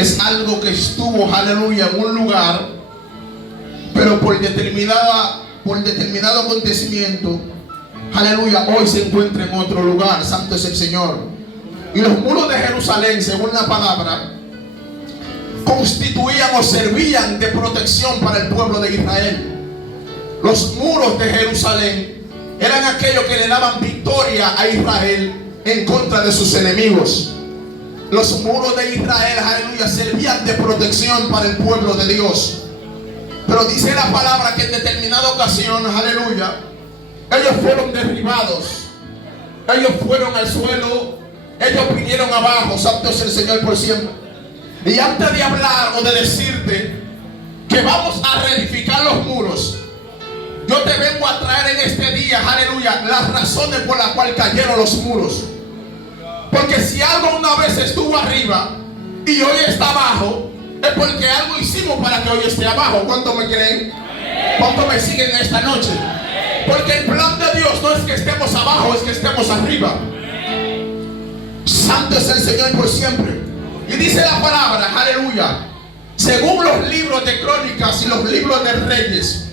Es algo que estuvo, aleluya, en un lugar, pero por determinado acontecimiento, aleluya, hoy se encuentra en otro lugar. Santo es el Señor. Y los muros de Jerusalén, según la palabra, constituían o servían de protección para el pueblo de Israel. Los muros de Jerusalén eran aquellos que le daban victoria a Israel en contra de sus enemigos. Los muros de Israel, aleluya, servían de protección para el pueblo de Dios. Pero dice la palabra que en determinada ocasión, aleluya, ellos fueron derribados, ellos fueron al suelo, ellos vinieron abajo. Santo es el Señor por siempre. Y antes de hablar o de decirte que vamos a reedificar los muros, yo te vengo a traer en este día, aleluya, las razones por las cuales cayeron los muros. Porque si algo una vez estuvo arriba y hoy está abajo, es porque algo hicimos para que hoy esté abajo. ¿Cuánto me creen? ¿Cuánto me siguen esta noche? Porque el plan de Dios no es que estemos abajo, es que estemos arriba. Santo es el Señor por siempre. Y dice la palabra, aleluya, según los libros de Crónicas y los libros de Reyes,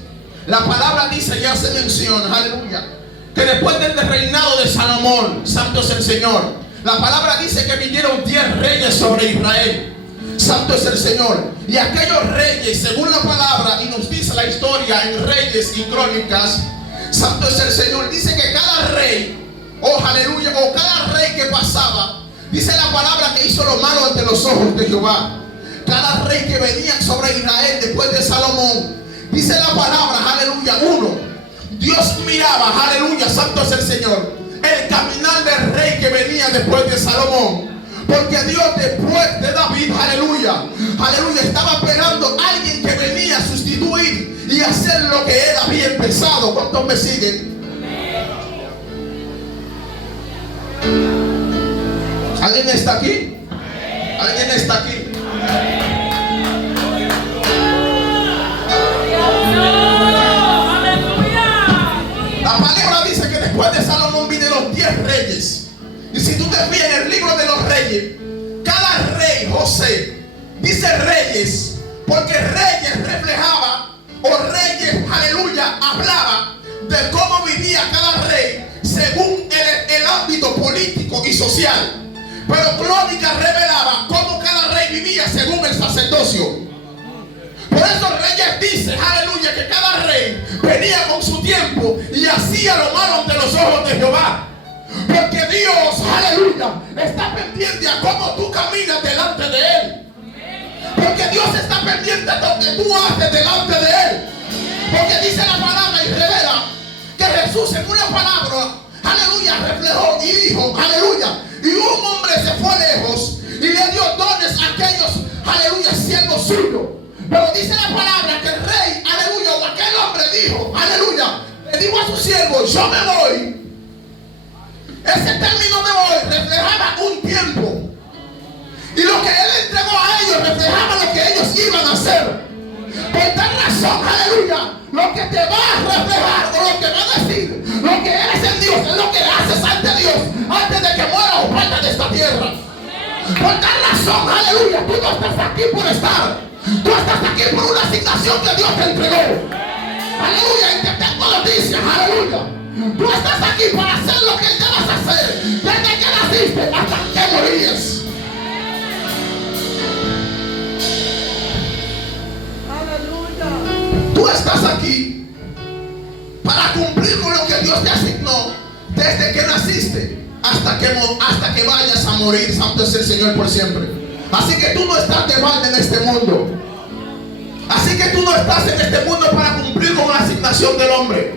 la palabra dice y hace mención, aleluya, que después del reinado de Salomón, santo es el Señor, la palabra dice que vinieron 10 reyes sobre Israel. Santo es el Señor. Y aquellos reyes, según la palabra, y nos dice la historia en Reyes y Crónicas, santo es el Señor, dice que cada rey, oh aleluya, o cada rey que pasaba, dice la palabra que hizo lo malo ante los ojos de Jehová. Cada rey que venía sobre Israel después de Salomón, dice la palabra, aleluya, uno, Dios miraba, aleluya, santo es el Señor, el caminar del rey que venía después de Salomón. Porque Dios después de David, aleluya, aleluya, estaba esperando a alguien que venía a sustituir y hacer lo que él había empezado. ¿Cuántos me siguen? ¿Alguien está aquí? ¿Alguien está aquí? La palabra dice que después de Salomón vinieron 10 reyes. Y si tú te fijas en el libro de los reyes, cada rey, José, dice reyes, porque reyes reflejaba, o reyes, aleluya, hablaba de cómo vivía cada rey según el ámbito político y social. Pero Crónica revelaba cómo cada rey vivía según el sacerdocio. Por eso Reyes dice, aleluya, que cada rey venía con su tiempo y hacía lo malo ante los ojos de Jehová. Porque Dios, aleluya, está pendiente a cómo tú caminas delante de Él. Porque Dios está pendiente a lo que tú haces delante de Él. Porque dice la palabra y revela que Jesús en una palabra, aleluya, reflejó y dijo, aleluya, y un hombre se fue lejos y le dio dones a aquellos, aleluya, siervos suyos. Pero dice la palabra que el rey, aleluya, o aquel hombre dijo, aleluya, le dijo a su siervo, yo me voy. Ese término de hoy reflejaba un tiempo. Y lo que él entregó a ellos reflejaba lo que ellos iban a hacer. Por tal razón, aleluya, lo que te va a reflejar o lo que va a decir, lo que eres en Dios, es lo que haces ante Dios antes de que mueras o partas de esta tierra. Por tal razón, aleluya, tú no estás aquí por estar. Tú estás aquí por una asignación que Dios te entregó. Aleluya, y te tengo noticias, aleluya. Tú estás aquí para hacer lo que debas hacer desde que naciste hasta que morías. Aleluya. Tú estás aquí para cumplir con lo que Dios te asignó desde que naciste hasta que vayas a morir. Santo es el Señor por siempre. Así que tú no estás de balde en este mundo. Así que tú no estás en este mundo para cumplir con la asignación del hombre.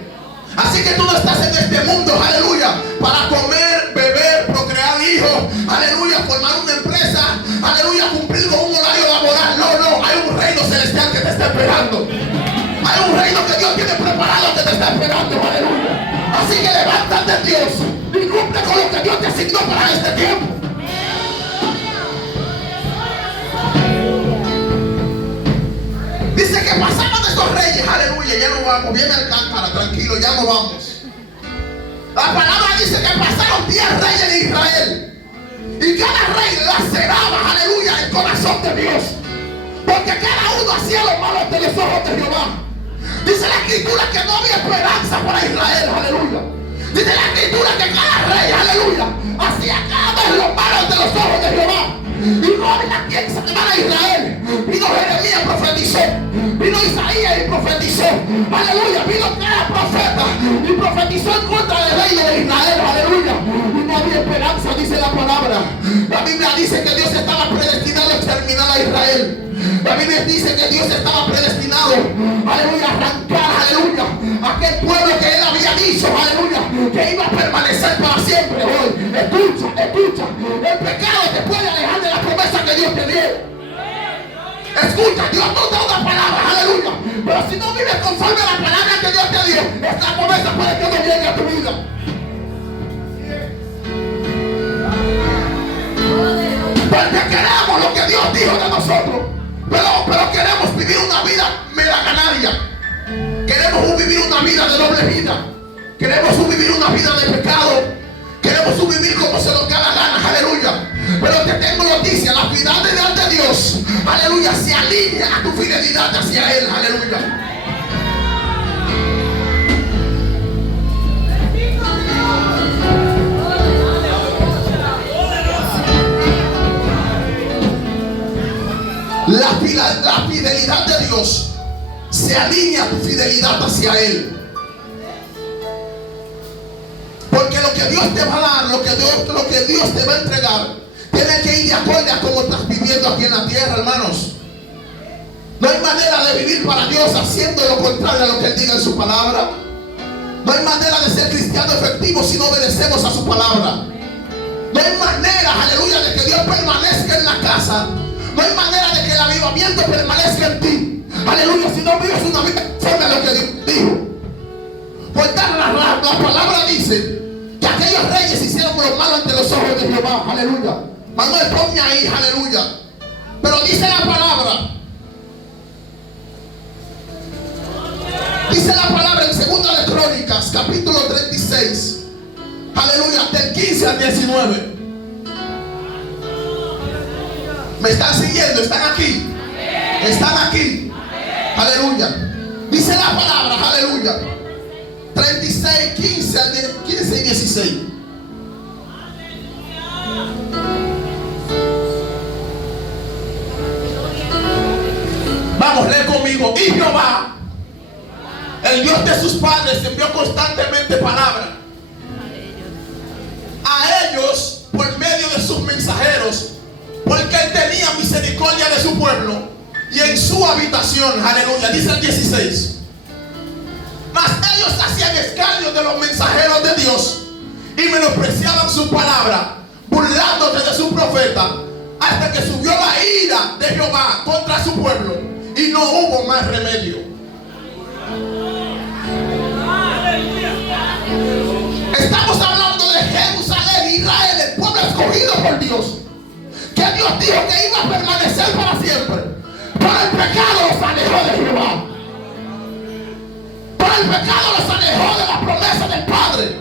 Así que tú no estás en este mundo, aleluya, para comer, beber, procrear hijos, aleluya, formar una empresa, aleluya, cumplir con un horario laboral. No, no, hay un reino celestial que te está esperando. Hay un reino que Dios tiene preparado que te está esperando, aleluya. Así que levántate, Dios, y cumple con lo que Dios te asignó para este tiempo. Dice que pasaban estos reyes, aleluya, ya no vamos, viene el cántara, tranquilo, ya no vamos. La palabra dice que pasaron 10 reyes de Israel. Y cada rey laceraba, aleluya, el corazón de Dios. Porque cada uno hacía lo malo ante los ojos de Jehová. Dice la escritura que no había esperanza para Israel, aleluya. Dice la escritura que cada rey, aleluya, hacía cada vez lo malo ante los ojos de Jehová. Y no había quien salvara a Israel. Vino Jeremías, profetizó. Vino Isaías y profetizó. Aleluya. Vino cada profeta y profetizó en contra del rey de Israel. Aleluya. Y no había esperanza, dice la palabra. La Biblia dice que Dios estaba predestinado a exterminar a Israel. La Biblia dice que Dios estaba predestinado, aleluya, a arrancar, aleluya, aquel pueblo que él había dicho, aleluya, que iba a permanecer para siempre. Hoy, escucha, el pecado te puede alejar de la promesa que Dios te dio. Escucha, Dios no da una palabra, aleluya, pero si no vives conforme a la palabra que Dios te dio, esta promesa puede que no llegue a tu vida. Porque queremos lo que Dios dijo de nosotros. Pero queremos vivir una vida melaganaria. Queremos vivir una vida de doble vida. Queremos vivir una vida de pecado. Queremos vivir como se nos da la gana, aleluya. Pero te tengo noticia, la fidelidad de Dios, aleluya, se alinea a tu fidelidad hacia Él, aleluya. La fidelidad de Dios se alinea a tu fidelidad hacia Él. Porque lo que Dios te va a dar, lo que Dios te va a entregar, tiene que ir de acuerdo a cómo estás viviendo aquí en la tierra, hermanos. No hay manera de vivir para Dios haciendo lo contrario a lo que Él diga en su palabra. No hay manera de ser cristiano efectivo si no obedecemos a su palabra. No hay manera, aleluya, de que Dios permanezca en la casa. No hay manera de que el avivamiento permanezca en ti. Aleluya, si no vives una vida conforme a lo que Dios dijo. Pues la palabra dice que aquellos reyes hicieron lo malo ante los ojos de Jehová. Aleluya. Manuel, ponme ahí, aleluya. Pero dice la palabra. Dice la palabra en 2 de Crónicas, capítulo 36. Aleluya, del 15 al 19. ¿Me están siguiendo? ¿Están aquí? ¿Están aquí? Aleluya. Dice la palabra, aleluya. 36, 15 y 16. Vamos, lee conmigo. Y Jehová, el Dios de sus padres, envió constantemente palabra a ellos por medio de sus mensajeros, porque Él tenía misericordia de su pueblo y en su habitación, aleluya, dice el 16. Mas ellos hacían escarnio de los mensajeros de Dios y menospreciaban su palabra, burlándose de su profeta, hasta que subió la ira de Jehová contra su pueblo y no hubo más remedio. Estamos hablando de Jerusalén, Israel, el pueblo escogido por Dios, que Dios dijo que iba a permanecer para siempre. Pero el pecado los alejó de Jehová. Pero el pecado los alejó de la promesa del Padre.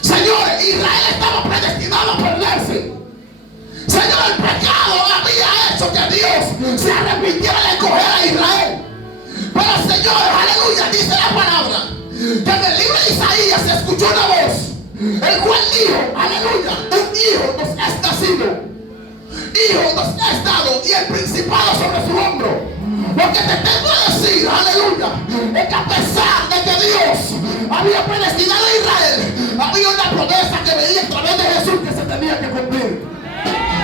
Señores, Israel estaba predestinado a perderse. Señor, el pecado había hecho que Dios se arrepintiera de escoger a Israel. Pero Señor, aleluya, dice la palabra que en el libro de Isaías se escuchó una voz, el cual dijo, aleluya, un hijo nos es nacido, hijo nos es dado, y el principado sobre su hombro. Lo que te tengo a decir, aleluya, es que a pesar de que Dios había predestinado a Israel, había una promesa que venía a través de Jesús que se tenía que cumplir.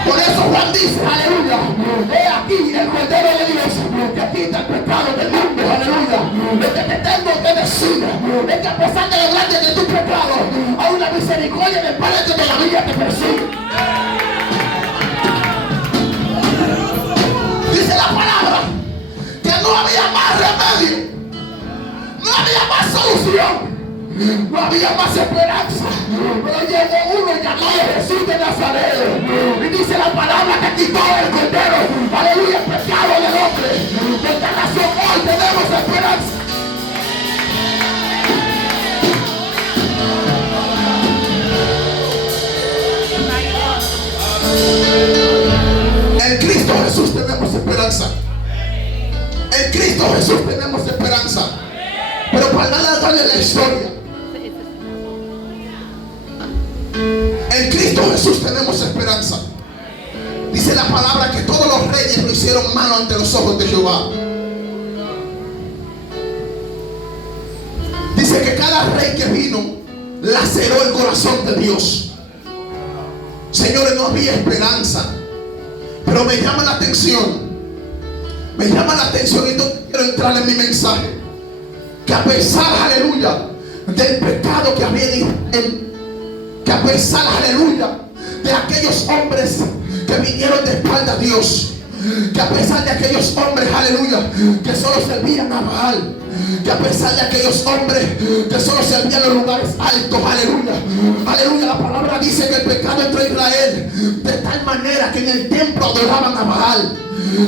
Por eso Juan dice, aleluya, he aquí el Cordero de Dios que quita el pecado del mundo, aleluya. Lo que te tengo que decir es que a pesar de lo grande de tu pecado, hay una misericordia del Padre que todavía te persigue. Dice la palabra que no había más remedio, no había más solución, no había más esperanza. Pero llegó uno llamado Jesús de Nazaret, y dice la palabra que quitó el Cordero, aleluya, el pecado del hombre. De esta razón hoy tenemos esperanza. Jesús tenemos esperanza. En Cristo Jesús tenemos esperanza. Pero para darle la historia, en Cristo Jesús tenemos esperanza. Dice la palabra que todos los reyes lo hicieron malo ante los ojos de Jehová. Dice que cada rey que vino laceró el corazón de Dios. Señores, no había esperanza. Pero me llama la atención. Me llama la atención y no quiero entrar en mi mensaje. Que a pesar, aleluya, del pecado que había en Israel, que a pesar, aleluya, de aquellos hombres que vinieron de espalda a Dios, que a pesar de aquellos hombres, aleluya, que solo servían a Baal, que a pesar de aquellos hombres que solo servían en los lugares altos, aleluya, aleluya, la palabra dice que el pecado entró a Israel de tal manera que en el templo adoraban a Baal,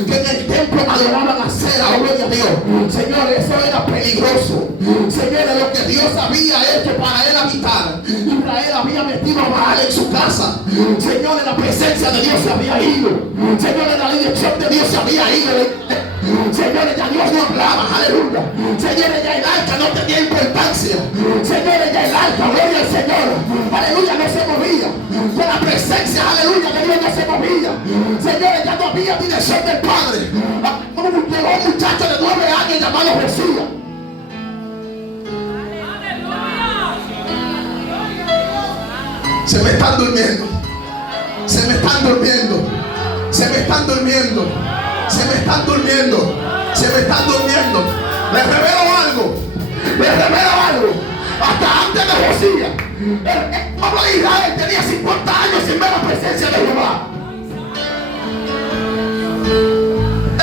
que en el templo adoraban a Cera, gloria a Dios. Señores, eso era peligroso. Señores, lo que Dios había hecho para él habitar, Israel había metido a Baal en su casa. Señores, la presencia de Dios se había ido. Señores, la dirección de Dios se había ido. Señores, ya Dios no hablaba, aleluya. Señores, ya el arca no tenía importancia. Señores, ya el arca, gloria al Señor, aleluya, no se movía. Con la presencia, aleluya, de Dios no se movía. Señores, ya no había dirección del Padre. Llegó un muchacho de 9 años llamado Josías. Se me están durmiendo. Se me están durmiendo. Se me están durmiendo. Se me están durmiendo. Se me están durmiendo. Les revelo algo. Les revelo algo. Hasta antes de Josías, el pueblo de Israel tenía 50 años sin ver la presencia de Jehová.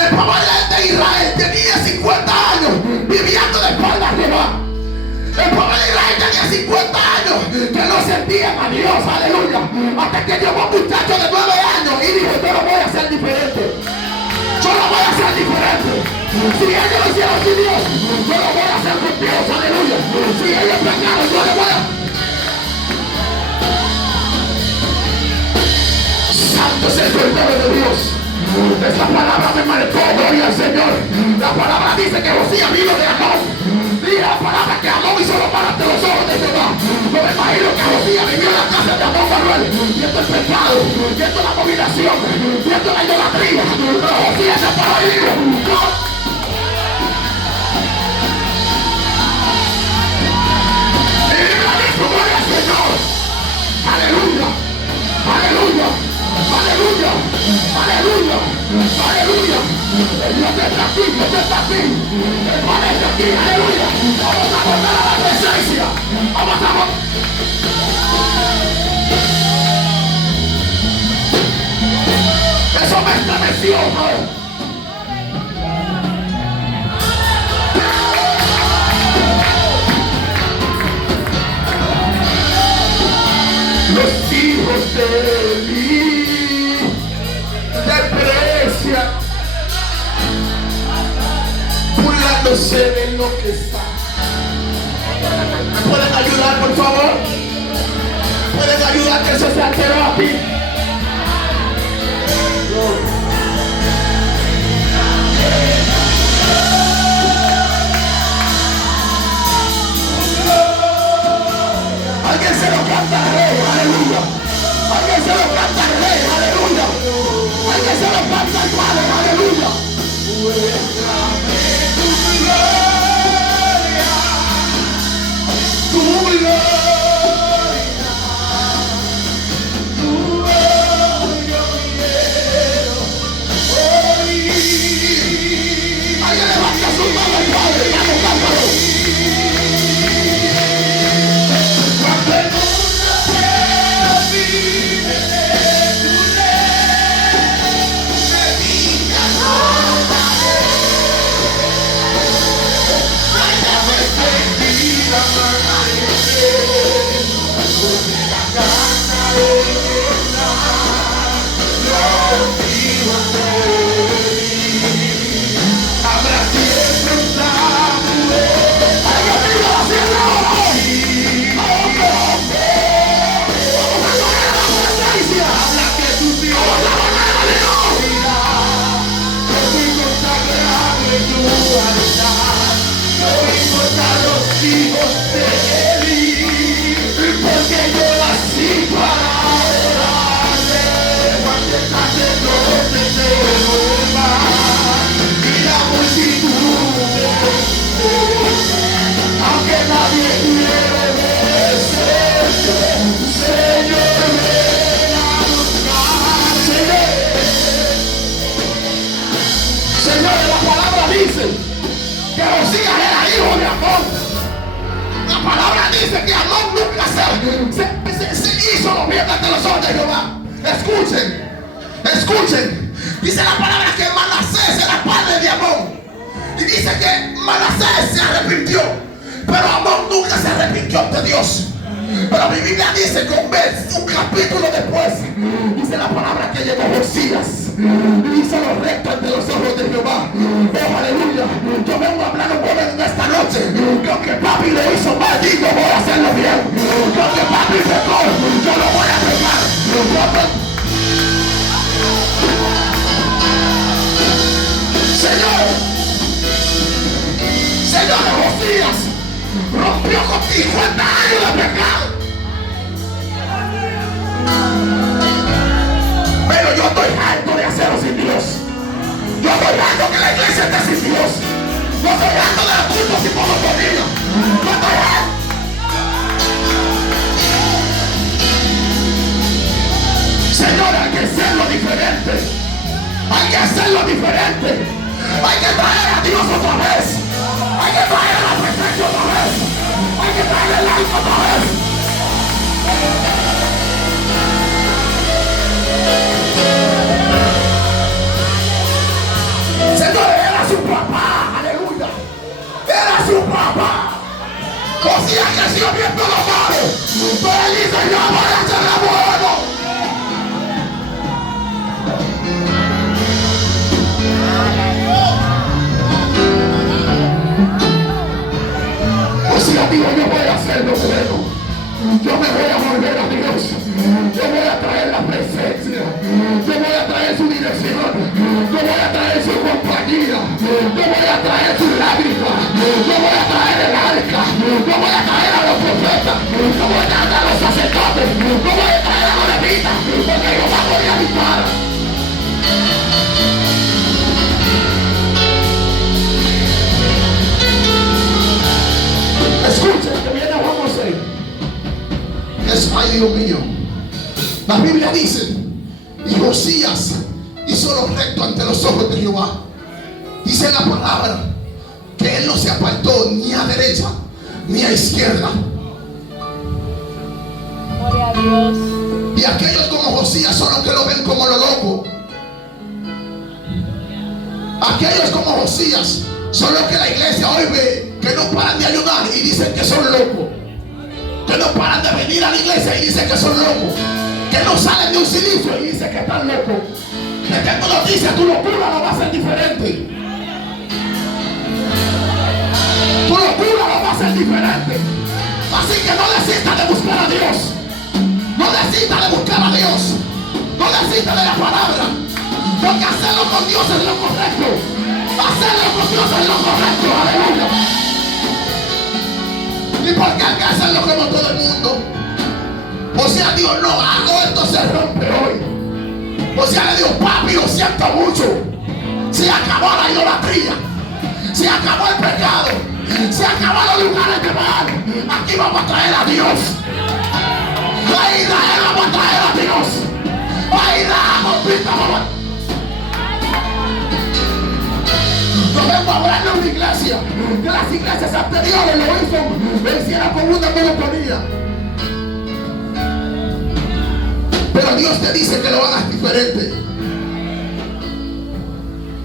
El pueblo de Israel tenía 50 años viviendo de espaldas a Jehová. El pueblo de Israel tenía 50 años que no sentían a Dios, aleluya. Hasta que llegó un muchacho de 9 años y dijo: yo lo voy a hacer diferente. Yo lo voy a hacer diferente. Si ellos lo hicieron sin Dios, yo lo voy a hacer con Dios, aleluya. Si ellos pecaron, yo le voy a... Santo es el Cordero de Dios. Esta palabra me marcó, gloria al Señor. La palabra dice que Josías vino de Amón. Dice la palabra que Amón hizo lo malo ante los ojos de Jehová. No me imagino que Josías vivió en la casa de Amón Manuel, viendo el pecado, viendo la abominación, viendo la idolatría. Pero Josías se paró y dijo: no. Gloria al Señor. Aleluya. Aleluya. Aleluya, aleluya, aleluya. Dios está aquí, Dios está aquí. El Padre está aquí, aleluya. Vamos a volver a la presencia. Vamos a volver. Eso me estremeció, ¿no? Los hijos de Eli desprecian, burlándose de lo que está. ¿Me pueden ayudar, por favor? ¿Pueden ayudar que eso sea terapia? Alguien se lo canta al Rey, aleluya. Alguien se lo canta al Rey, aleluya. Alguien se lo canta al Padre, aleluya. Muéstrame tu gloria, tu gloria, tu Señores, la palabra dice que Josías era hijo de Amón. La palabra dice que Amón nunca se hizo lo bien ante los ojos de Jehová. Escuchen. Dice la palabra que Manasés era padre de Amón. Y dice que Manasés se arrepintió, pero Amón nunca se arrepintió ante Dios. Pero mi Biblia dice que un capítulo después, dice la palabra que llegó Josías y hizo lo recto ante los ojos de Jehová. Oh, aleluya. Yo vengo a hablar un joven en esta noche que aunque papi lo hizo mal, yo voy a hacerlo bien. Que aunque papi pecó, yo lo voy a pecar. Señor Josías rompió con 50 años de pecado. Pero yo estoy harto de hacerlo sin Dios. Yo estoy harto que la iglesia esté sin Dios. Yo estoy harto de los cultos y monotonía. Yo estoy harto. Señor, hay que hacerlo diferente. Hay que hacerlo diferente. Hay que traer a Dios otra vez. Hay que traer a la presencia otra vez. Hay que traer el alma otra vez. Señores, era su papá. Aleluya. Era su papá. Josías creció viendo lo malo. Pero él dice, yo voy a hacer lo bueno. Josías dijo, yo voy a hacer lo bueno. Yo me voy a volver a Dios. Yo voy a traer la presencia. Yo voy a traer su dirección. Yo voy a traer su compañía. Yo voy a traer su lágrima. Yo voy a traer el arca. Yo voy a traer a los profetas. Yo voy a traer a los sacerdotes. Yo voy a traer a los levitas. Porque yo voy a habitar. Escuchen que viene Juan 6. Ay, Dios mío. La Biblia dice, y Josías hizo lo recto ante los ojos de Jehová. Dice la palabra que él no se apartó ni a derecha ni a izquierda. Gloria a Dios. Y aquellos como Josías son los que lo ven como lo loco. Aquellos como Josías son los que la iglesia hoy ve que no paran de ayudar y dicen que son locos. Que no paran de venir a la iglesia y dicen que son locos. Que no salen de un silicio y dicen que están locos. Que tengo noticias, tu locura no va a ser diferente. Tu locura no va a ser diferente. Así que no desistas de buscar a Dios. No desistas de buscar a Dios. No desistas de la palabra. Porque hacerlo con Dios es lo correcto. Hacerlo con Dios es lo correcto. Aleluya. ¿Y por qué hay que hacerlo como todo el mundo? O sea, Dios, no hago esto, se rompe hoy. O sea, le digo, papi, lo siento mucho. Se acabó la idolatría. Se acabó el pecado. Se acabó los lugares de mal. Aquí vamos a traer a Dios. A Israel vamos a traer a Dios. A Israel vamos a... Yo vengo a hablar de una iglesia. Que las iglesias anteriores lo hicieron con una monotonía. Pero Dios te dice que lo hagas diferente.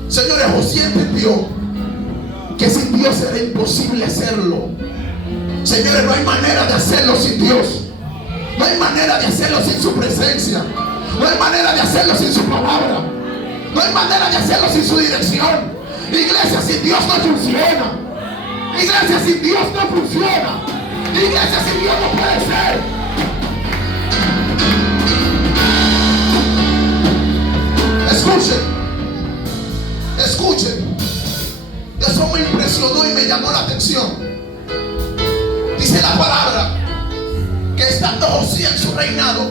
Señores, José entendió que sin Dios era imposible hacerlo. Señores, no hay manera de hacerlo sin Dios. No hay manera de hacerlo sin su presencia. No hay manera de hacerlo sin su palabra. No hay manera de hacerlo sin su dirección. Iglesia sin Dios no funciona. Iglesia sin Dios no funciona. Iglesia sin Dios no puede ser. Escuchen. Eso me impresionó y me llamó la atención. Dice la palabra que estando Josías en su reinado,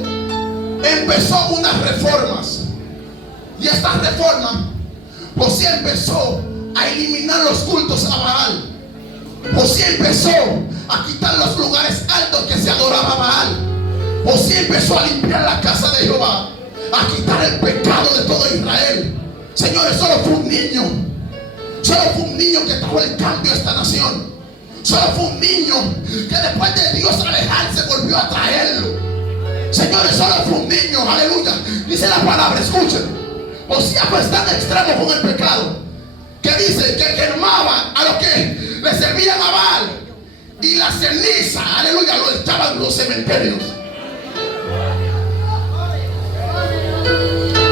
empezó unas reformas. Y estas reformas, Josías empezó a eliminar los cultos a Baal. Josías empezó a quitar los lugares altos que se adoraba a Baal. Josías empezó a limpiar la casa de Jehová, a quitar el pecado de todo Israel. Señores, solo fue un niño. Solo fue un niño que trajo el cambio a esta nación. Solo fue un niño que después de Dios alejarse volvió a traerlo. Señores, solo fue un niño, aleluya. Dice la palabra, escuchen. Josías fue tan extremo con el pecado que dice que quemaba a los que le servían a Baal, y la ceniza, aleluya, lo echaban en los cementerios.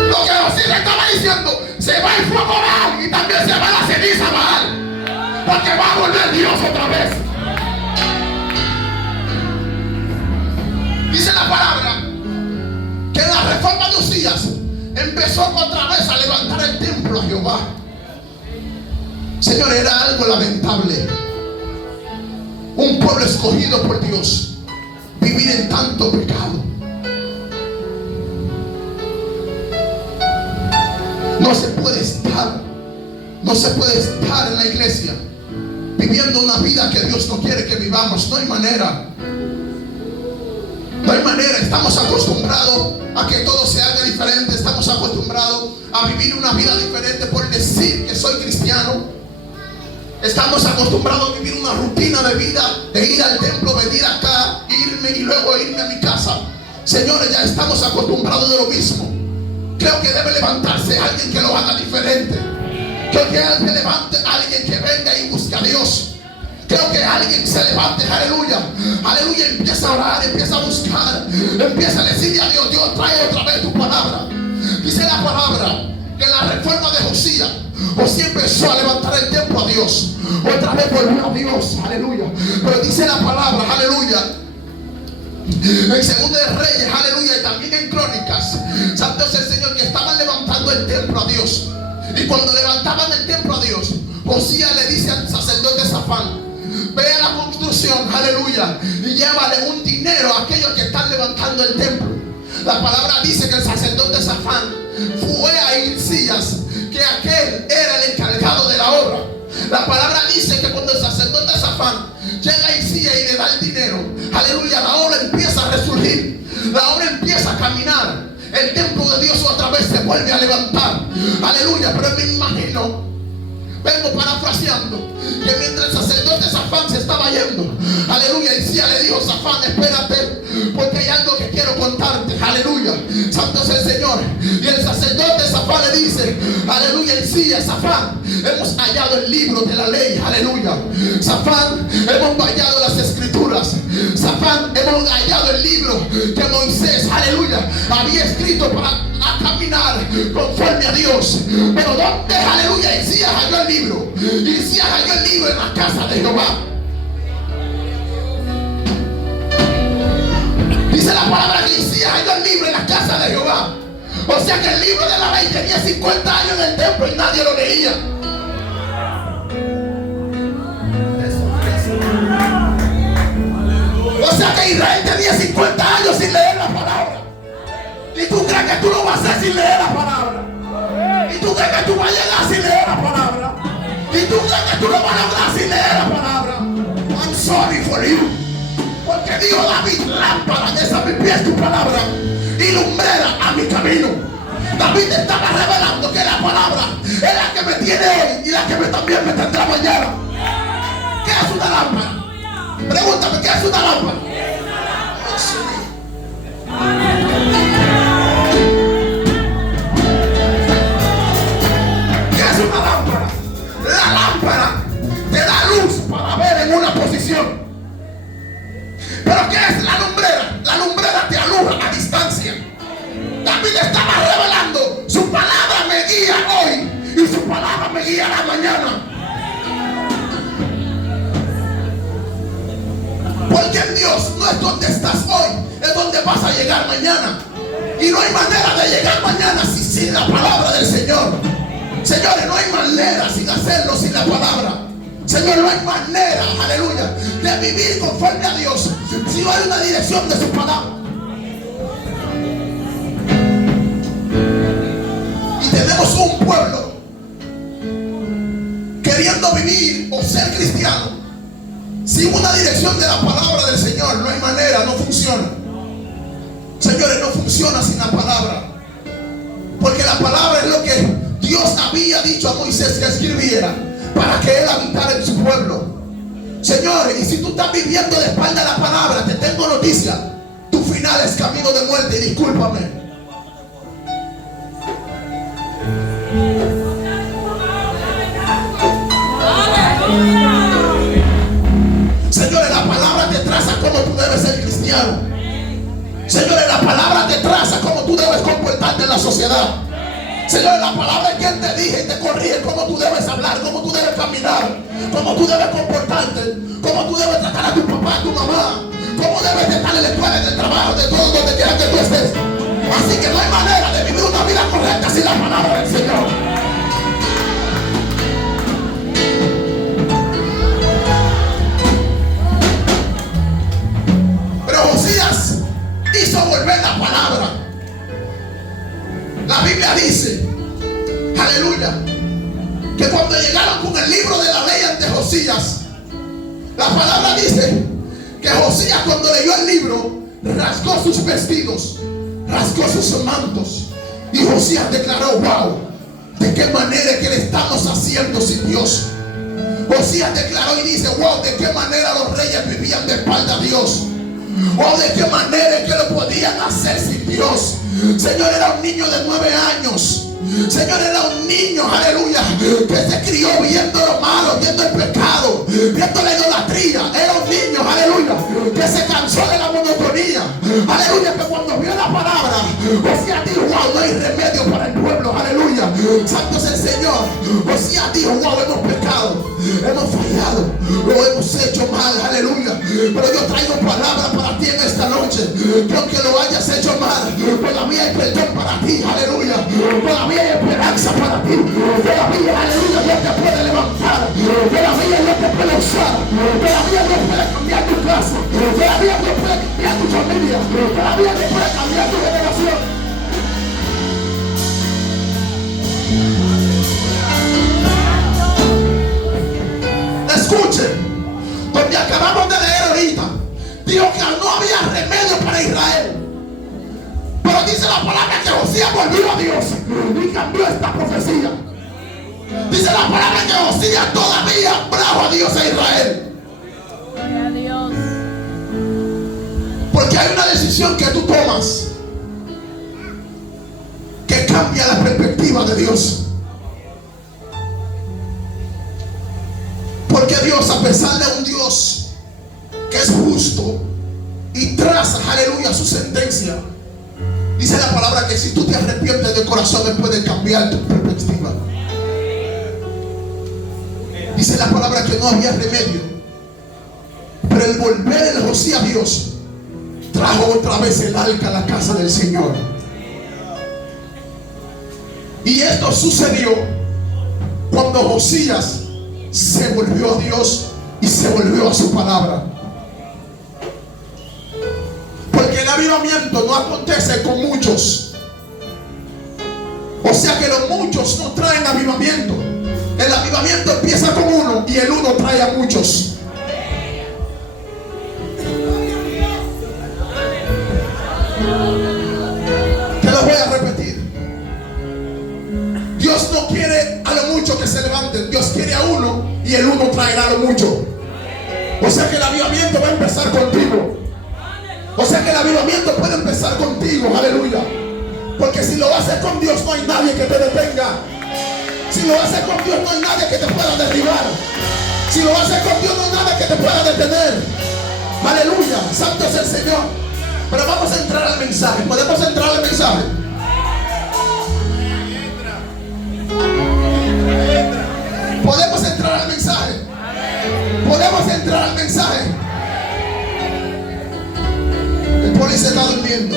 Lo que Josías estaba diciendo, se va el fuego a Baal y también se va la ceniza a Baal, porque va a volver Dios otra vez. Dice la palabra que en la reforma de Usías empezó otra vez a levantar el templo a Jehová. Señor, era algo lamentable. Un pueblo escogido por Dios vivir en tanto pecado. No se puede estar en la iglesia viviendo una vida que Dios no quiere que vivamos. No hay manera. No hay manera. Estamos acostumbrados a que todo se haga diferente. Estamos acostumbrados a vivir una vida diferente por decir que soy cristiano. Estamos acostumbrados a vivir una rutina de vida, de ir al templo, venir acá, irme y luego irme a mi casa. Señores, ya estamos acostumbrados de lo mismo. Creo que debe levantarse alguien que lo haga diferente. Creo que se levante alguien que venga y busque a Dios. Creo que alguien se levante, aleluya, aleluya, empieza a orar, empieza a buscar, empieza a decirle a Dios, Dios, trae otra vez tu palabra. Dice la palabra que en la reforma de Josías empezó a levantar el templo a Dios. Otra vez volvió a Dios, aleluya. Pero dice la palabra, aleluya, en Segundo de Reyes, aleluya, y también en Crónicas, santo es el Señor, que estaban levantando el templo a Dios. Y cuando levantaban el templo a Dios, Josías le dice al sacerdote Safán, ve a la construcción, aleluya, y llévale un dinero a aquellos que están levantando el templo. La palabra dice que el sacerdote Safán fue a Hilcías, que aquel era el encargado de la obra. La palabra dice que cuando el sacerdote Safán llega a Hilcías y le da el dinero, aleluya, la obra empieza a resurgir, la obra empieza a caminar, el templo de Dios otra vez se vuelve a levantar, aleluya. Pero me imagino, vengo parafraseando, que mientras el sacerdote Safán se estaba yendo, aleluya, Hilcías le dijo, Safán, espérate, porque hay algo que quiero contarte, aleluya, santo es el Señor. Y el sacerdote Safán le dice, aleluya, Hilcías, Safán, hemos hallado el libro de la ley, aleluya, Safán, hemos hallado las escrituras, Safán, hemos hallado el libro que Moisés, aleluya, había escrito para caminar conforme a Dios. Pero ¿dónde, aleluya, Hilcías halló el libro? Hilcías halló el libro en la casa de Jehová. Dice la palabra que Hilcías halló el libro en la casa de Jehová. O sea que el libro de la ley tenía 50 años en el templo y nadie lo leía. O sea que Israel tenía 50 años sin leer la palabra. ¿Y tú crees que tú lo vas a hacer sin leer la palabra? ¿Y tú crees que tú vas a llegar sin leer la palabra? ¿Y tú crees que tú lo vas a lograr sin leer la palabra? I'm sorry for you. Porque dijo David, lámpara es a mi pies tu palabra y lumbrera a mi camino. David estaba revelando que la palabra es la que me tiene hoy y la que también me tendrá mañana. ¿Qué es una lámpara? Pregúntame, ¿qué es una lámpara? ¿Qué es una lámpara? La lámpara te da luz para ver en una posición. ¿Pero qué es la lumbrera? La lumbrera te alumbra a distancia. David estaba revelando, su palabra me guía hoy y su palabra me guiará mañana. Porque en Dios no es donde estás hoy, es donde vas a llegar mañana. Y no hay manera de llegar mañana sin la palabra del Señor. Señores, no hay manera sin hacerlo sin la palabra. Señor, no hay manera, aleluya, de vivir conforme a Dios si no hay una dirección de su palabra. Y tenemos un pueblo queriendo vivir o ser cristiano sin una dirección de la palabra del Señor. No hay manera, no funciona. Señores, no funciona sin la palabra. Porque la palabra es lo que Dios había dicho a Moisés que escribiera. para que Él habitara en su pueblo. Señores, y si tú estás viviendo de espalda a la palabra, te tengo noticia. Tu final es camino de muerte, y discúlpame. Señores, la palabra te traza cómo tú debes ser cristiano. Señores, la palabra te traza cómo tú debes comportarte en la sociedad. Señores, la palabra es quien te dirige y te corrige cómo tú debes hablar, cómo tú debes caminar, cómo tú debes comportarte, cómo tú debes tratar a tu papá, a tu mamá, cómo debes estar en la escuela, en el trabajo, de todo donde quiera que tú estés. Así que no hay manera de vivir una vida correcta sin la palabra del Señor. Josías hizo volver la palabra. La Biblia dice, aleluya, que cuando llegaron con el libro de la ley ante Josías, la palabra dice que Josías, cuando leyó el libro, rasgó sus vestidos, rasgó sus mantos, y Josías declaró: wow, de qué manera que le estamos haciendo sin Dios. Josías declaró y dice: wow, de qué manera los reyes vivían de espalda a Dios. Oh, de qué manera que lo podían hacer sin Dios. Señor, era un niño de 9 años. Señor, era un niño, aleluya, que se crió viendo lo malo, viendo el pecado, viendo la idolatría. Era un niño, aleluya, que se cansó de la monotonía. Aleluya, que cuando vio la palabra, Josías dijo: wow, no hay remedio para el pueblo, aleluya. Santo es el Señor. Josías dijo: wow, hemos pecado, hemos fallado, lo hemos hecho mal, aleluya. Pero yo traigo palabra para ti en esta noche, que aunque lo hayas hecho mal, todavía hay perdón para ti, aleluya. Todavía hay esperanza para ti. Todavía, aleluya, Dios te puede levantar. Todavía Dios te puede usar. Todavía Dios puede cambiar tu casa. Todavía Dios puede cambiar tu familia. Todavía Dios puede cambiar tu generación. Escuchen, donde acabamos de leer ahorita, dijo que no había remedio para Israel. Pero dice la palabra que Josías volvió a Dios y cambió esta profecía. Dice la palabra que Josías todavía trajo a Dios a Israel. Porque hay una decisión que tú tomas que cambia la perspectiva de Dios. Porque Dios, a pesar de un Dios que es justo y traza, aleluya, su sentencia, dice la palabra que si tú te arrepientes de corazón, Él puede cambiar tu perspectiva. Dice la palabra que no había remedio, pero el volver de Josías a Dios trajo otra vez el arca a la casa del Señor. Y esto sucedió cuando Josías se volvió a Dios y se volvió a su palabra. Porque el avivamiento no acontece con muchos. O sea que los muchos no traen avivamiento. El avivamiento empieza con uno y el uno trae a muchos. Te lo voy a repetir. Dios no quiere a lo mucho que se levanten. Dios quiere a uno y el uno traerá a lo mucho. O sea que el avivamiento va a empezar contigo. O sea que el avivamiento puede empezar contigo, aleluya. Porque si lo haces con Dios, no hay nadie que te detenga. Si lo haces con Dios, no hay nadie que te pueda derribar. Si lo haces con Dios, no hay nadie que te pueda detener. Aleluya, santo es el Señor. Pero vamos a entrar al mensaje. ¿Podemos entrar al mensaje? Podemos entrar al mensaje. Podemos entrar al mensaje. El policía está durmiendo.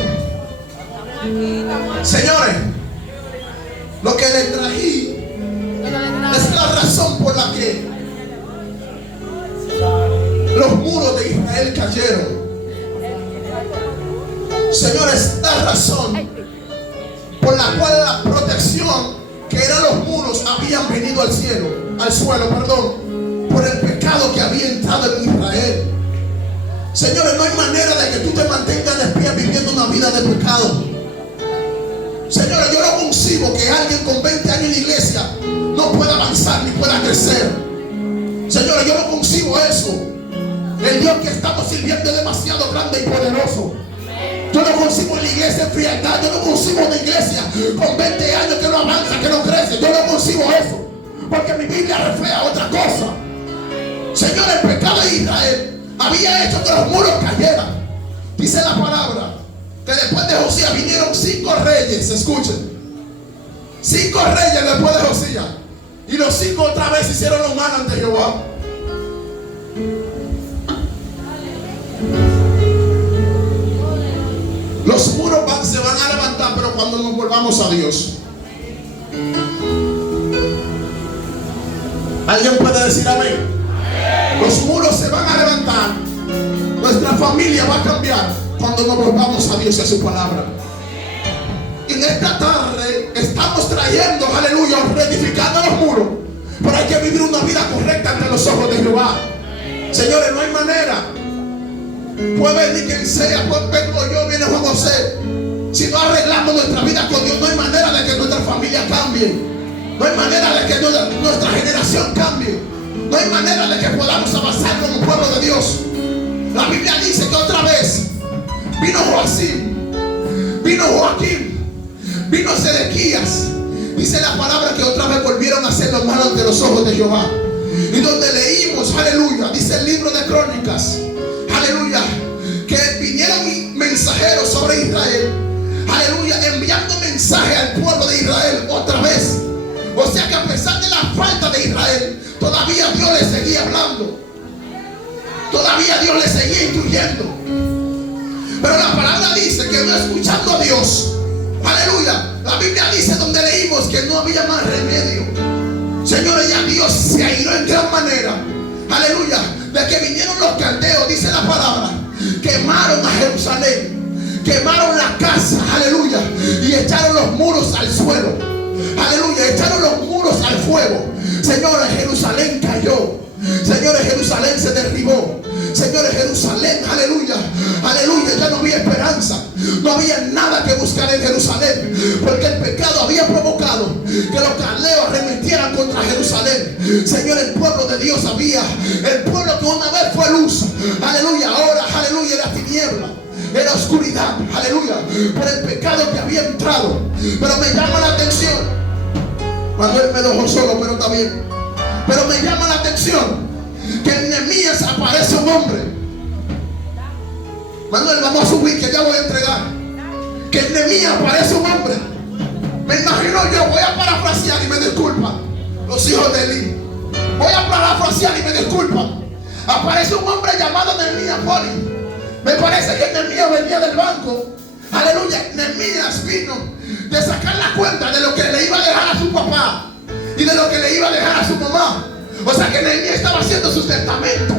Señores, lo que le trají es la razón por la que los muros de Israel cayeron. Señores, la razón por la cual la protección que eran los muros habían venido al suelo, por el pecado que había entrado en Israel. Señores, no hay manera de que tú te mantengas de pie viviendo una vida de pecado. Señores, yo no concibo que alguien con 20 años en la iglesia no pueda avanzar ni pueda crecer. Señores, yo no concibo eso. El Dios que estamos sirviendo es demasiado grande y poderoso. Yo no concibo en la iglesia en frialdad. Yo no concibo una iglesia con 20 años que no avanza, que no crece. Yo no concibo eso, porque mi Biblia refleja otra cosa. Señor, el pecado de Israel había hecho que los muros cayeran. Dice la palabra que después de Josías vinieron 5 reyes. Escuchen, 5 reyes después de Josías, y los 5 otra vez hicieron lo malo ante Jehová. Los muros se van a levantar, pero cuando nos volvamos a Dios. ¿Alguien puede decir amén? Los muros se van a levantar. Nuestra familia va a cambiar cuando nos volvamos a Dios y a su palabra. En esta tarde estamos trayendo, aleluya, reedificando los muros. Pero hay que vivir una vida correcta ante los ojos de Jehová. Señores, no hay manera. Puede venir quien sea, vengo yo, viene Juan José. Si no arreglamos nuestra vida con Dios, no hay manera de que nuestra familia cambie. No hay manera de que nuestra generación cambie. No hay manera de que podamos avanzar como pueblo de Dios. La Biblia dice que otra vez vino Joacim, vino Joaquín, vino Sedequías. Dice la palabra que otra vez volvieron a hacer lo malo ante los ojos de Jehová. Y donde leímos, aleluya, dice el libro de Crónicas, aleluya, que vinieron mensajeros sobre Israel, aleluya, enviando mensaje al pueblo de Israel otra vez. O sea que a pesar de la falta de Israel, todavía Dios le seguía hablando, todavía Dios le seguía instruyendo. Pero la palabra dice que no escuchando a Dios, aleluya, la Biblia dice donde leímos que no había más remedio. Señores, ya Dios se airó en gran manera, aleluya, de que vinieron los caldeos, dice la palabra, quemaron a Jerusalén, quemaron la casa, aleluya, y echaron los muros al suelo, aleluya, echaron los muros al fuego. Señores, Jerusalén cayó. Señores, Jerusalén se derribó. Señores, Jerusalén, aleluya, aleluya, ya no había esperanza. No había nada que buscar en Jerusalén, porque el pecado había provocado que los caldeos arremetieran contra Jerusalén. Señor, el pueblo de Dios había, el pueblo que una vez fue luz, aleluya, ahora, aleluya, era tiniebla, era oscuridad, aleluya, por el pecado que había entrado. Pero me llama la atención, Manuel me dejó solo, pero está bien. Pero me llama la atención que en Nehemías aparece un hombre. Manuel, vamos a subir que ya voy a entregar. Que en Nehemías aparece un hombre. Me imagino yo, voy a parafrasear y me disculpan los hijos de Eli. Voy a parafrasear y me disculpan. Aparece un hombre llamado Nehemías Poli. Me parece que Nehemías venía del banco. Aleluya, Nehemías vino de sacar la cuenta de lo que le iba a dejar a su papá y de lo que le iba a dejar a su mamá. O sea que Nehemías estaba haciendo su testamento.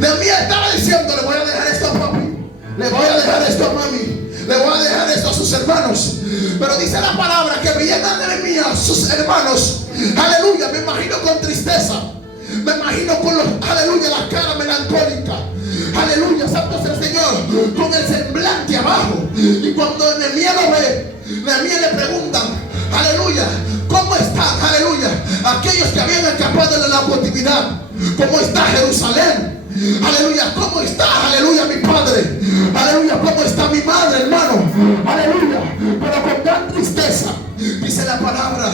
Nehemías estaba diciendo, le voy a dejar esto a papi, le voy a dejar esto a mami, le voy a dejar esto a sus hermanos. Pero dice la palabra que veían a Nehemías, sus hermanos, aleluya, me imagino con tristeza, me imagino con los, aleluya, la cara melancólica, aleluya, santo es el Señor, con el semblante abajo. Y cuando Nehemías lo ve, Nehemías le preguntan, aleluya, ¿cómo están, aleluya, aquellos que habían escapado de la cautividad? ¿Cómo está Jerusalén? Aleluya, ¿cómo está, aleluya, mi padre? Aleluya, ¿cómo está mi madre, hermano? Aleluya, pero con gran tristeza. Dice la palabra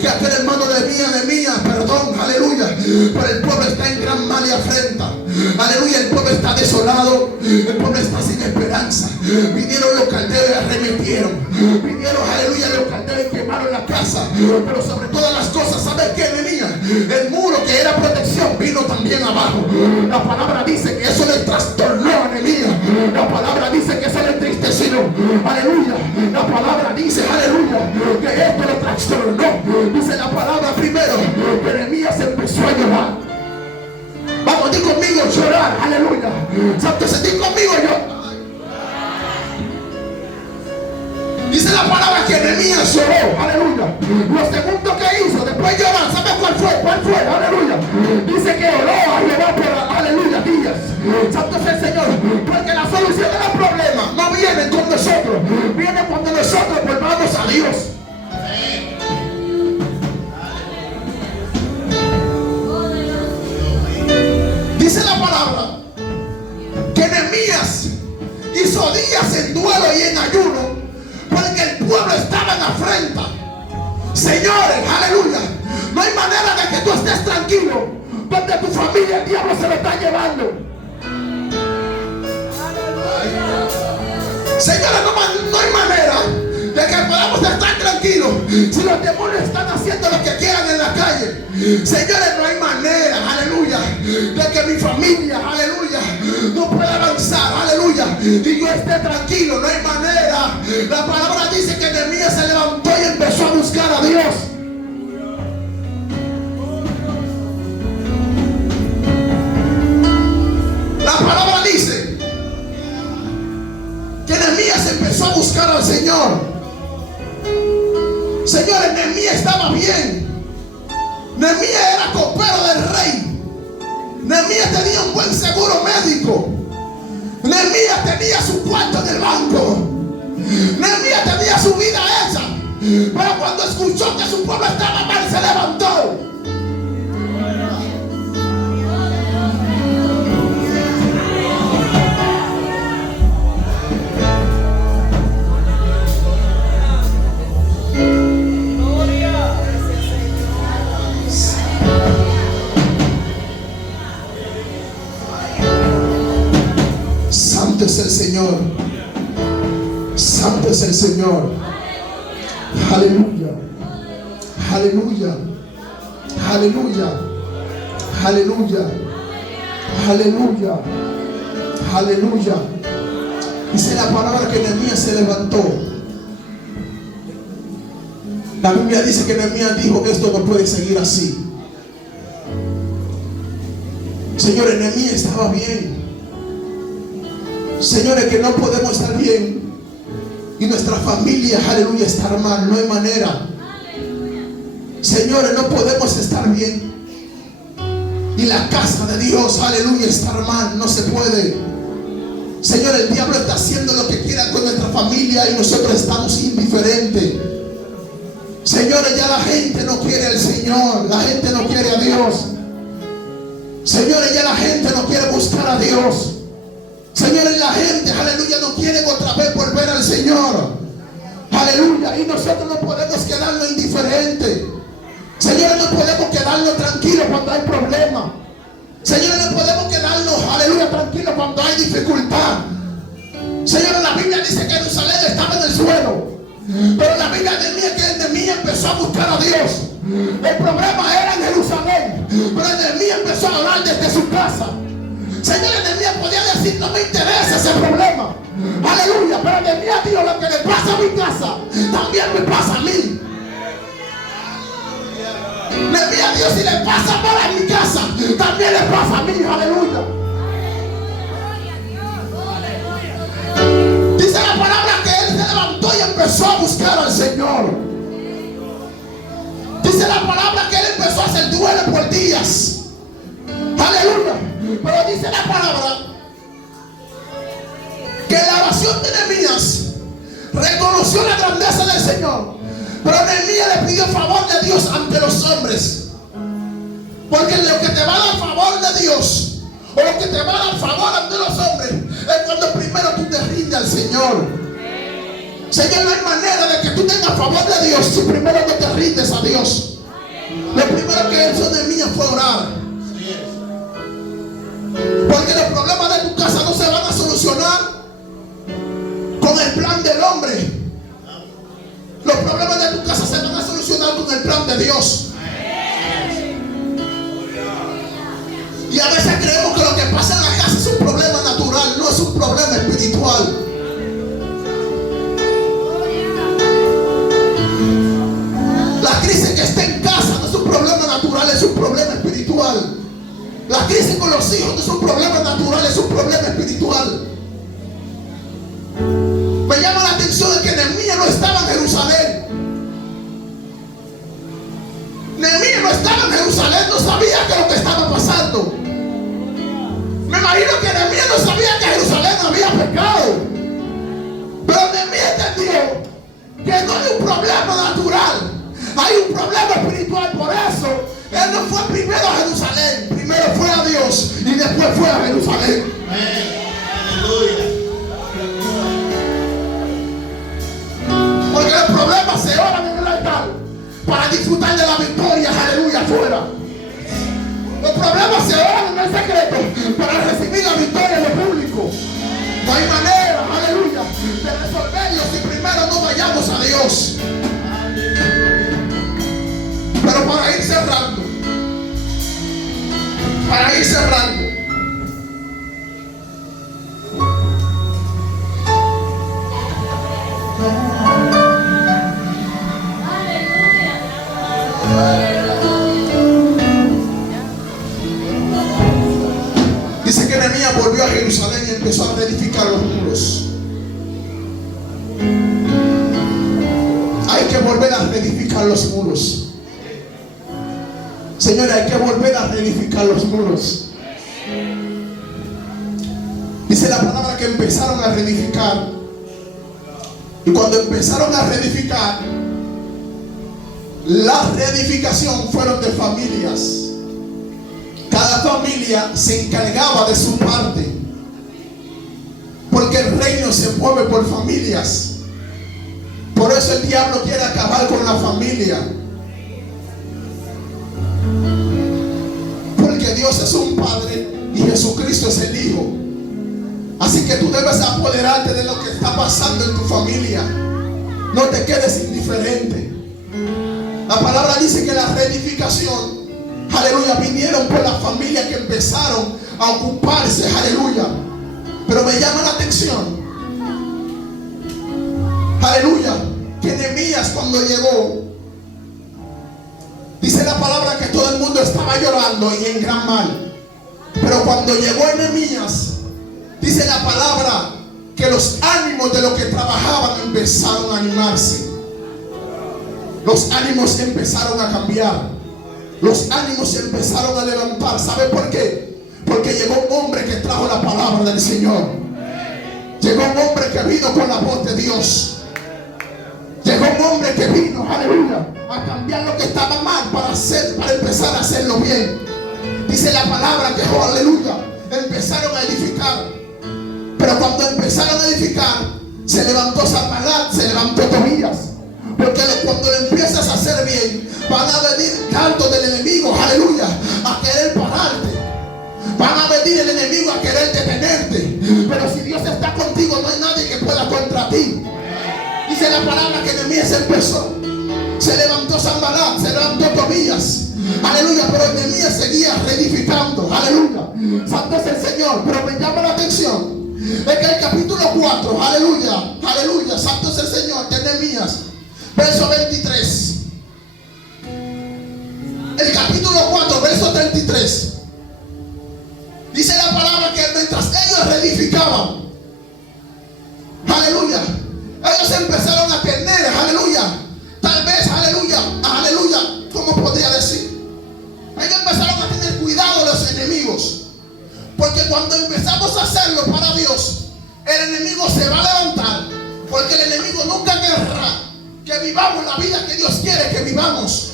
que aquel hermano de Nehemías, perdón, aleluya, pero el pueblo está en gran mal y afrenta. Aleluya, el pueblo está desolado, el pueblo está sin esperanza. Vinieron los caldeos y arremetieron. Vinieron, aleluya, los caldeos y quemaron la casa. Pero sobre todas las cosas, ¿sabes qué, Nehemías? El muro que era protección vino también abajo. La palabra dice que eso le trastornó a Nehemías. La palabra dice que eso le entristeció. Aleluya, la palabra dice, aleluya, que esto lo trastornó. Dice la palabra primero que Nehemías empezó a llorar. Vamos, di conmigo, llorar, aleluya. Santo, di conmigo, llorar. Dice la palabra que Nehemías lloró, aleluya. Lo segundo que hizo, después de llorar, ¿sabes cuál fue? ¿Cuál fue? Aleluya. Dice que oró a Jehová por, aleluya, días. Santo es el Señor. Porque la solución de los problemas no viene con nosotros, viene cuando nosotros volvamos a Dios. de tu familia el diablo se lo está llevando. Señores, no hay manera de que podamos estar tranquilos si los demonios están haciendo lo que quieran en la calle. Señores, no hay manera, aleluya, de que mi familia, aleluya, no pueda avanzar, aleluya, y yo esté tranquilo. No hay manera. La palabra dice que Nehemías se levantó y empezó a buscar a Dios. La palabra dice que Nehemías empezó a buscar al Señor. Señores, Nehemías estaba bien. Nehemías era copero del rey. Nehemías tenía un buen seguro médico. Nehemías tenía su cuarto en el banco. Nehemías tenía su vida hecha. Pero cuando escuchó que su pueblo estaba mal, se levantó. Santo es el Señor. Santo es el Señor. Aleluya. Aleluya. Aleluya. Aleluya. Aleluya. Aleluya. Dice la palabra que Nehemías se levantó. La Biblia dice que Nehemías dijo: esto no puede seguir así. Señores, Nehemías estaba bien. Señores, que no podemos estar bien y nuestra familia, aleluya, estar mal. No hay manera. Señores, no podemos estar bien y la casa de Dios, aleluya, estar mal. No se puede. Señor, el diablo está haciendo lo que quiera con nuestra familia y nosotros estamos indiferentes. Señores, ya la gente no quiere al Señor. La gente no quiere a Dios. Señores, ya la gente no quiere buscar a Dios. Señores, la gente, aleluya, no quiere otra vez volver al Señor. Aleluya. Y nosotros no podemos quedarnos indiferentes. Señores, no podemos quedarnos tranquilos cuando hay problemas. Señores, no podemos quedarnos, aleluya, tranquilos cuando hay dificultad. Señores, la Biblia dice que Jerusalén estaba en el suelo. Pero la Biblia de que Nehemías empezó a buscar a Dios. El problema era en Jerusalén, pero Nehemías empezó a orar desde su casa. Señor, Nehemías podía decir: no me interesa ese problema, aleluya, pero Nehemías dijo: lo que le pasa a mi casa también me pasa a mí. Nehemías dijo: si le pasa mal a mi casa, también le pasa a mí, aleluya. Dice la palabra que él se levantó y empezó a buscar al Señor. Dice la palabra que él empezó a hacer duelo por días. Aleluya. Pero dice la palabra que la oración de Nehemías reconoció la grandeza del Señor. Pero Nehemías le pidió favor de Dios ante los hombres. Porque lo que te va a dar favor de Dios, o lo que te va a dar favor ante los hombres, es cuando primero tú te rindes al Señor. Señor, no hay manera de que tú tengas favor de Dios si primero no te rindes a Dios. Lo primero que hizo Nehemías fue orar. Porque los problemas de tu casa no se van a solucionar con el plan del hombre. Los problemas de tu casa se van a solucionar con el plan de Dios. Y a veces creemos que lo que pasa en la casa es un problema natural. No es un problema espiritual. La crisis que está en casa no es un problema natural, es un problema espiritual. La crisis con los hijos no es un problema natural, es un problema espiritual. Me llama la atención de que Nehemías no estaba en Jerusalén. Nehemías no estaba en Jerusalén, no sabía que lo que estaba pasando. Me imagino que Nehemías no sabía que Jerusalén había pecado. Pero Nehemías entendió que no hay un problema natural, hay un problema espiritual. Por eso él no fue primero a Jerusalén, primero fue a Dios y después fue a Jerusalén. Aleluya. Porque los problemas se oran en el altar para disfrutar de la victoria, aleluya, afuera. Los problemas se oran en el secreto para recibir la victoria en lo público. No hay manera, aleluya, de resolverlo si primero no vayamos a Dios. Pero para ir cerrando, dice que Nehemías volvió a Jerusalén y empezó a reedificar los muros. Hay que volver a reedificar los muros. Señores, hay que volver a reedificar los muros. Dice la palabra que empezaron a reedificar. Y cuando empezaron a reedificar, la reedificación fueron de familias. Cada familia se encargaba de su parte, porque el reino se mueve por familias. Por eso el diablo quiere acabar con la familia, porque Dios es un padre y Jesucristo es el hijo. Así que tú debes apoderarte de lo que está pasando en tu familia. No te quedes indiferente. La palabra dice que la reedificación, aleluya, vinieron por las familias que empezaron a ocuparse, aleluya. Pero me llama la atención, aleluya, que Nehemías cuando llegó, dice la palabra que todo el mundo estaba llorando y en gran mal. Pero cuando llegó Nehemías, dice la palabra que los ánimos de los que trabajaban empezaron a animarse. Los ánimos empezaron a cambiar. Los ánimos se empezaron a levantar. ¿Sabe por qué? Porque llegó un hombre que trajo la palabra del Señor. Llegó un hombre que vino con la voz de Dios. Llegó un hombre que vino, aleluya, a cambiar lo que estaba mal para empezar a hacerlo bien. Dice la palabra que, oh, aleluya, empezaron a edificar. Pero cuando empezaron a edificar, se levantó Sanballat, se levantó Tobías. Porque cuando lo empiezas a hacer bien, van a venir tantos del enemigo, aleluya, a querer pararte. Van a venir el enemigo a querer detenerte. Pero si Dios está contigo, no hay nadie que pueda contra ti. Dice la palabra que Nehemías empezó. Se levantó Sanballat, se levantó Tobías, aleluya, pero Nehemías seguía reedificando, aleluya. Santo es el Señor. Pero me llama la atención es que el capítulo 4, aleluya, aleluya, santo es el Señor, de Nehemías, verso 23. El capítulo 4, verso 33. Dice la palabra que mientras ellos reedificaban, aleluya, ellos empezaron a tener, aleluya, tal vez, aleluya, aleluya, ¿cómo podría decir? Ellos empezaron a tener cuidado de los enemigos. Porque cuando empezamos a hacerlo para Dios, el enemigo se va a levantar. Porque el enemigo nunca querrá que vivamos la vida que Dios quiere que vivamos.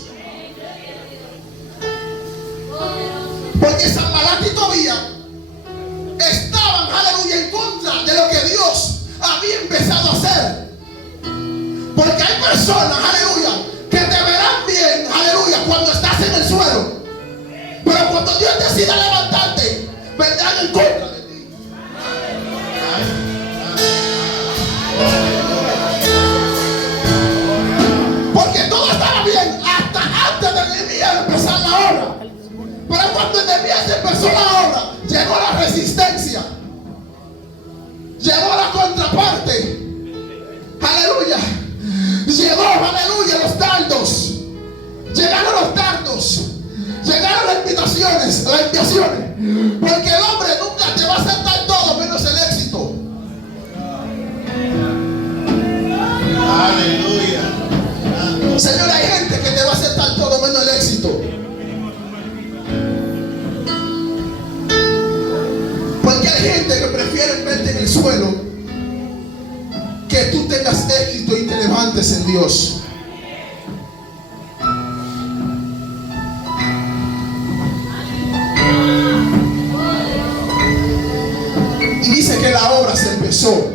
Porque Sanballat y Tobías estaban, aleluya, en contra de lo que Dios había empezado a hacer. Porque hay personas, aleluya, que te verán bien, aleluya, cuando estás en el suelo. Pero cuando Dios decida levantarte, vendrán en contra de ti. Porque todo estaba bien hasta antes de Nehemías empezar la obra. Pero cuando Nehemías empezó la obra, llegó la resistencia, llegó la contraparte, aleluya, llegó, aleluya, los dardos, llegaron los dardos, llegaron las invitaciones, porque el hombre nunca te va a aceptar todo menos el éxito. Aleluya. Señor, hay gente que te va a aceptar todo menos el éxito. Porque hay gente que prefiere verte en el suelo que tú tengas éxito y te levantes en Dios. Y dice que la obra se empezó.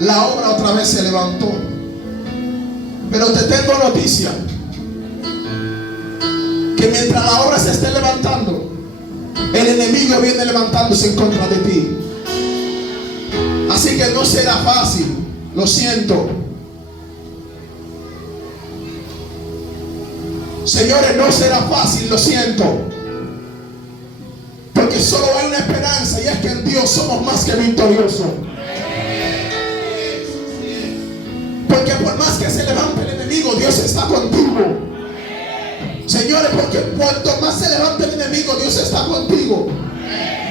La obra otra vez se levantó. Pero te tengo noticia, que mientras la obra se esté levantando, el enemigo viene levantándose en contra de ti. Así que no será fácil, lo siento. Señores, no será fácil, lo siento. Porque solo hay una esperanza, y es que en Dios somos más que victoriosos. Porque por más que se levante el enemigo, Dios está contigo. Señores, porque cuanto más se levante el enemigo, Dios está contigo.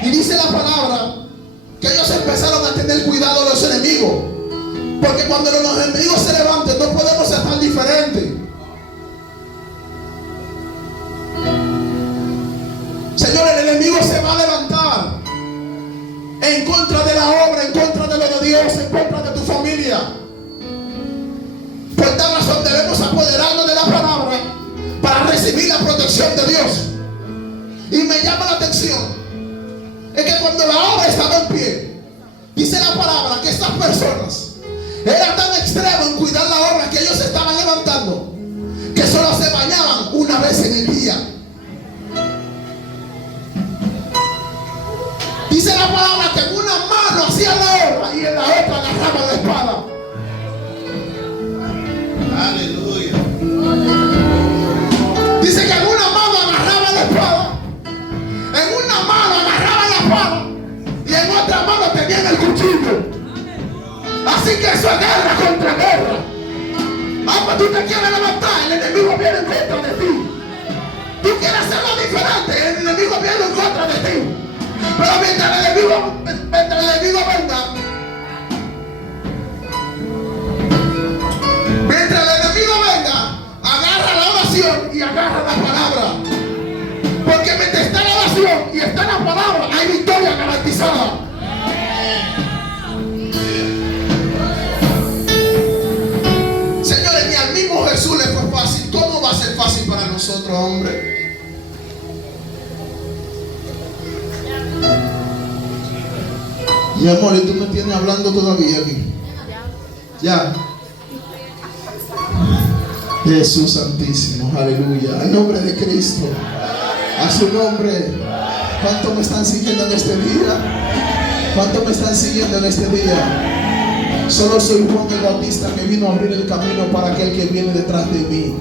Y dice la palabra que ellos empezaron a tener cuidado de los enemigos. Porque cuando los enemigos se levanten, no podemos estar diferentes. Señor, el enemigo se va a levantar en contra de la obra, en contra de lo de Dios, en contra de tu familia. Por tal razón debemos apoderarnos de la palabra para recibir la protección de Dios. Y me llama la atención es que cuando la obra estaba en pie, dice la palabra que estas personas eran tan extremos en cuidar la obra que ellos estaban levantando, que solo se bañaban una vez en el día. Dice la palabra que en una mano hacían la obra y en la otra agarraban la espada. Aleluya. Dice que en una mano agarraban la espada, en una mano agarraban la espada y en otra mano tenían el cuchillo. Así que eso es guerra contra guerra. Aunque tú te quieres levantar, el enemigo viene en contra de ti. Tú quieres hacerlo diferente, el enemigo viene en contra de ti. Pero mientras el enemigo venga, agarra la oración y agarra la palabra. Porque mientras está la oración y está la palabra, hay victoria garantizada. Señores, ni al mismo Jesús le fue fácil. ¿Cómo va a ser fácil para nosotros, hombre? Mi amor, ¿y tú me tienes hablando todavía aquí? Ya. Jesús santísimo, aleluya. En nombre de Cristo, a su nombre. ¿Cuánto me están siguiendo en este día? ¿Cuánto me están siguiendo en este día? Solo soy Juan el Bautista que vino a abrir el camino para aquel que viene detrás de mí.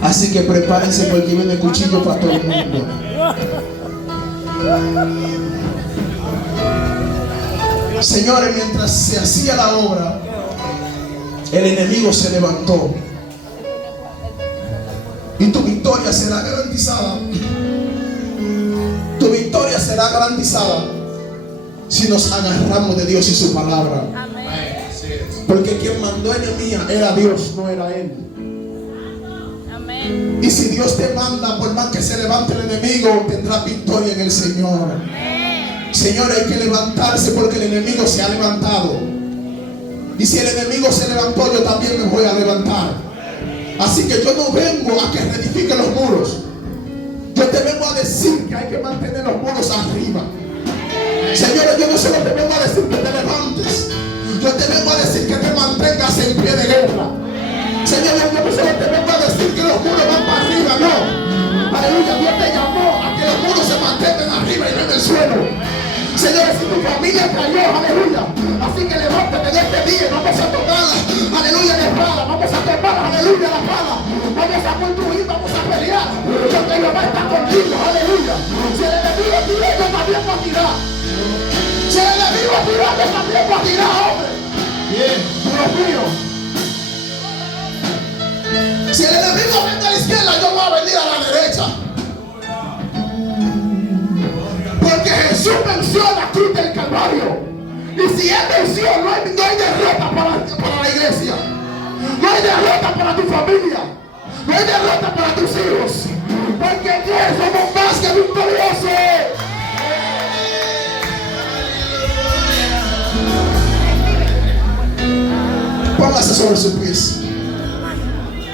Así que prepárense porque viene el cuchillo para todo el mundo. Señores, mientras se hacía la obra, el enemigo se levantó. Y tu victoria será garantizada. Tu victoria será garantizada si nos agarramos de Dios y su palabra. Porque quien mandó en Nehemías era Dios, no era él. Y si Dios te manda, por más que se levante el enemigo, tendrás victoria en el Señor. Señor, hay que levantarse porque el enemigo se ha levantado. Y si el enemigo se levantó, yo también me voy a levantar. Así que yo no vengo a que reedifique los muros. Yo te vengo a decir que hay que mantener los muros arriba. Señores, yo no solo te vengo a decir que te levantes. Yo te vengo a decir que te mantengas en pie de guerra. Señores, yo no solo te vengo a decir que los muros van para arriba, no. Aleluya, Dios te llamó a que los muros se mantengan arriba y no en el suelo. Señores, si tu familia cayó, aleluya. Así que levántate en este día y vamos a tomar, aleluya, la espada. Vamos a tomar, aleluya, la espada. Vamos a construir, vamos a pelear. Porque Jehová está contigo, aleluya. Si el enemigo tira, yo también voy a tirar. Si el enemigo tira, yo también voy a tirar, hombre. Bien, Dios mío. Si el enemigo viene a la izquierda, yo voy a venir a la derecha. Porque Jesús venció la cruz del Calvario. Y si Él venció, no hay derrota para la iglesia. No hay derrota para tu familia. No hay derrota para tus hijos. Porque en Dios somos más que victoriosos. Póngase sobre sus pies.